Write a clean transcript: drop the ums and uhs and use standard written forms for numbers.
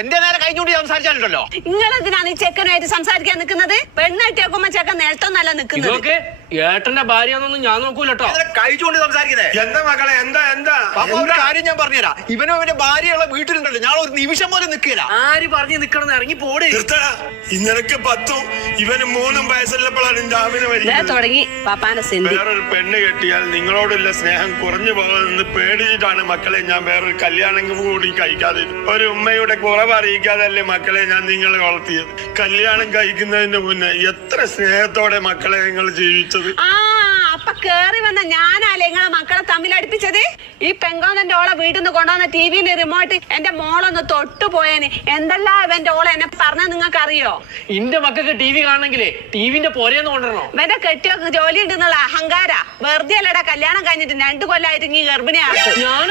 എന്റെ നേരെ കഴിഞ്ഞുകൊണ്ട് സംസാരിച്ചാലുണ്ടല്ലോ. നിങ്ങളെന്തിനാണ് ഈ ചെക്കനായിട്ട് സംസാരിക്കാൻ നിൽക്കുന്നത്? പെണ്ണായിട്ടേക്കുമ്പോ ചെക്കൻ നേരത്തൊന്നല്ല നിൽക്കുന്നത്. ഇതൊക്കെ ഏട്ടന്റെ ഭാര്യയാണെന്നൊന്നും ഞാൻ നോക്കൂലട്ടോ. കഴിച്ചുകൊണ്ട് സംസാരിക്കുന്നേ. എന്താ മക്കളെ എന്താ കാര്യം ഞാൻ പറഞ്ഞുതരാം. ഇവനും ഇവന്റെ ഭാര്യയുള്ള വീട്ടിലുണ്ടല്ലോ, ഞാൻ ഒരു നിമിഷം പോലും നിൽക്കില്ല. ആര് പറഞ്ഞു നിക്കണം ഇറങ്ങി പോടേ. ഇന്നലക്ക് 10 ഇവന് 3 വയസ്സുള്ളപ്പോഴാണ് രാവിലെ തുടങ്ങി പാപ്പാന്റെ സിന്ധി. വേറൊരു പെണ്ണ് കെട്ടിയാൽ നിങ്ങളോടുള്ള സ്നേഹം കുറഞ്ഞു പോകുമെന്ന് പേടിച്ചിട്ടാണ് മക്കളെ ഞാൻ വേറൊരു കല്യാണം കൂടി കഴിക്കാതെ. ഒരു ഉമ്മയുടെ കുറവ് അറിയിക്കാതല്ലേ മക്കളെ ഞാൻ നിങ്ങളെ വളർത്തിയത്. കല്യാണം കഴിക്കുന്നതിന് മുന്നേ എത്ര സ്നേഹത്തോടെ മക്കളെ നിങ്ങൾ ജീവിച്ചത്. അപ്പൊ കേറി വന്ന ഞാനല്ലേ നിങ്ങളെ മക്കളെ തമ്മിൽ അടുപ്പിച്ചത്? ഈ പെങ്കോന്നന്റെ ഓളെ വീട്ടിൽ നിന്ന് കൊണ്ടുവന്ന ടിവിന്റെ റിമോട്ട് എന്റെ മോളൊന്ന് തൊട്ടുപോയേന്. എന്തെല്ലാം ഇവന്റെ ഓളെ എന്നെ പറഞ്ഞ നിങ്ങൾക്ക് അറിയോ? ഇന്റെ മക്കൾക്ക് ടി വി കാണണമെങ്കിലേ ടിവിന്റെ പോരെന്ന് കൊണ്ടുവരണോ? ഇവന്റെ കെട്ടിയൊക്കെ ജോലി ഉണ്ടെന്നുള്ള അഹങ്കാര. വെറുതെ അല്ലടാ കല്യാണം കഴിഞ്ഞിട്ട് 2 കൊല്ലായിട്ട് നീ ഗർഭിണിയാണ്. ഞാന്